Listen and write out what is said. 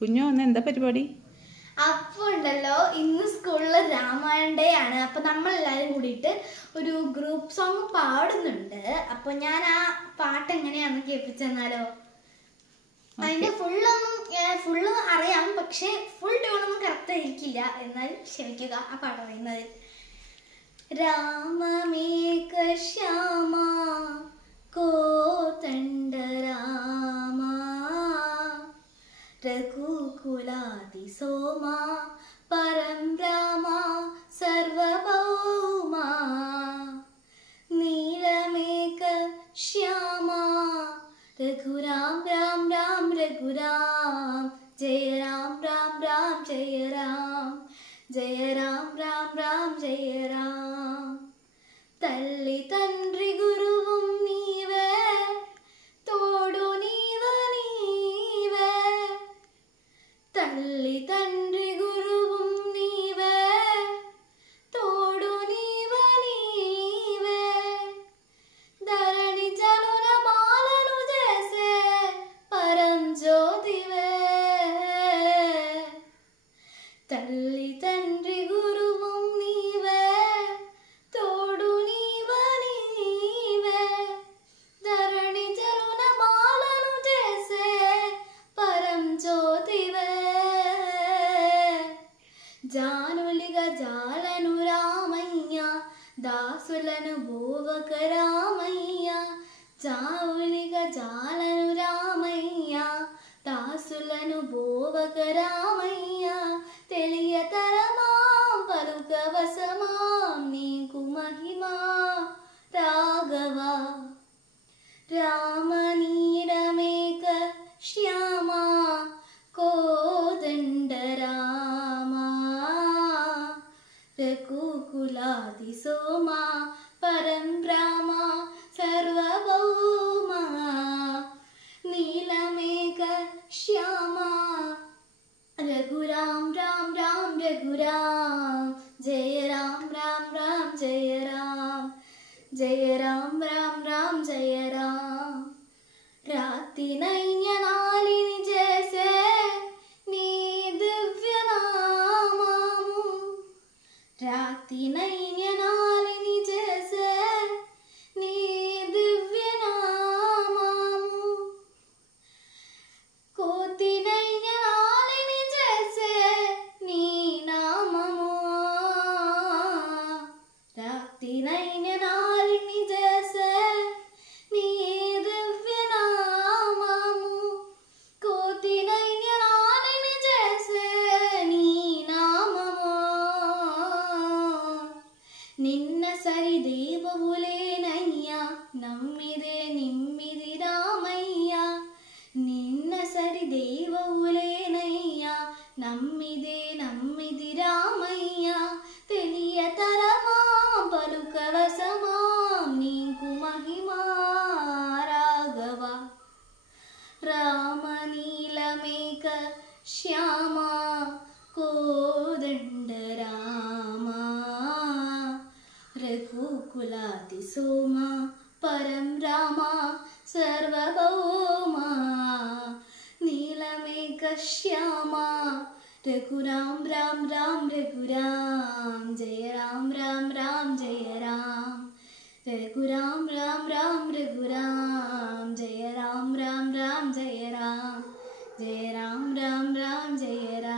കുഞ്ഞു വന്ന് എന്താ പരിപാടി? അപ്പോൾ ഉണ്ടല്ലോ, ഇന്ന് സ്കൂളിൽ രാമായണ ഡേ ആണ്. അപ്പൊ നമ്മളെല്ലാരും കൂടിയിട്ട് ഒരു ഗ്രൂപ്പ് സോങ് പാടുന്നുണ്ട്. അപ്പൊ ഞാൻ ആ പാട്ട് എങ്ങനെയാന്ന് കേൾപ്പിച്ചെന്നാലോ? അതിന്റെ ഫുള്ള് അറിയാം, പക്ഷെ ഫുൾ ട്യൂണൊന്നും കറക്റ്റ് ആയിരിക്കില്ല. എന്നാൽ ക്ഷമിക്കുക ആ പാട്ട് പറയുന്നത്. രാമമേഘ ശ്യാമ കോതണ്ഡ രാമ രഘുകുലാതി സോമ പരം രാമ സർവഭൗമ നീലമേഘ ശ്യാമ രഘുരാം രാം രാം രഘുരാം ജയ രാം രാം രാം ജയ രാം ജയ രാം രാം രാം ജയ രാം തല്ലി തന്ത്രി ഗുരുവും നീവേ തോടു നീവ നീവേ തല്ലി തന്ത്രി ഗുരുവും നീവേ തോടു നീവ നീവേ ധരണി ജലുന ബാലനു ജैसे परम ज्योतिवे തല്ലി തന്ത്രി ഗുരുവും നീവേ തോടു നീവ നീവേ ധരണി ജലുന ബാലനു ജैसे परम ज्योतिवे జానులిగ జాలను రామయ్య దాసులను భోవక రామయ్య జావులిగ జాలను రామయ్య దాసులను భోవక రామయ్య తెలియతరమాం పలుకవసమాం నీకు మహిమా రాఘవ రామనీరమేక శ్యామ కోదండ రామ రఘుకులాది సోమ పరం రామ సర్వభౌమ నీలమేఘ శ్యామ రఘురాం రాం రాం రఘురాం జయ రాం రాం రాం జయ రాం జయ రాం రాం రాం జయ రాం రాతి నైన్యనాలిని చేసే నీ దివ్యనామము రాతి నైన్యనాలిని చేసే నీ దివ్యనామము కోతి నైన్యనాలిని చేసే నీ నామము రాతి నైన్యనాలిని చేసే నీ దివ్యనామము కోతి నైన్యనాలిని చేసే నీ నామము నిన్న సరి దేవవులేనయ్యా నమ్మిదే నిమ్మిది రామయ్య నిన్న సరి దేవవులేనయ్యా నమ్మిదే నమ్మిది రామయ్య తెలియతరమా పలుకవసమాం నీకు మహిమా రాఘవ రామనీలమేక శ్యామ కోదండ రామ రఘుకులాది సోమ పరం రామ సర్వభౌమ నీలమేఘ శ్యామ రఘురాం రాం రాం రఘురాం జయ రాం రాం రాం జయ రాం రఘురాం రాం రాం రఘురాం జయ రాం రాం రాం జయ రాం జయ రాం రాం రాం జయ రాం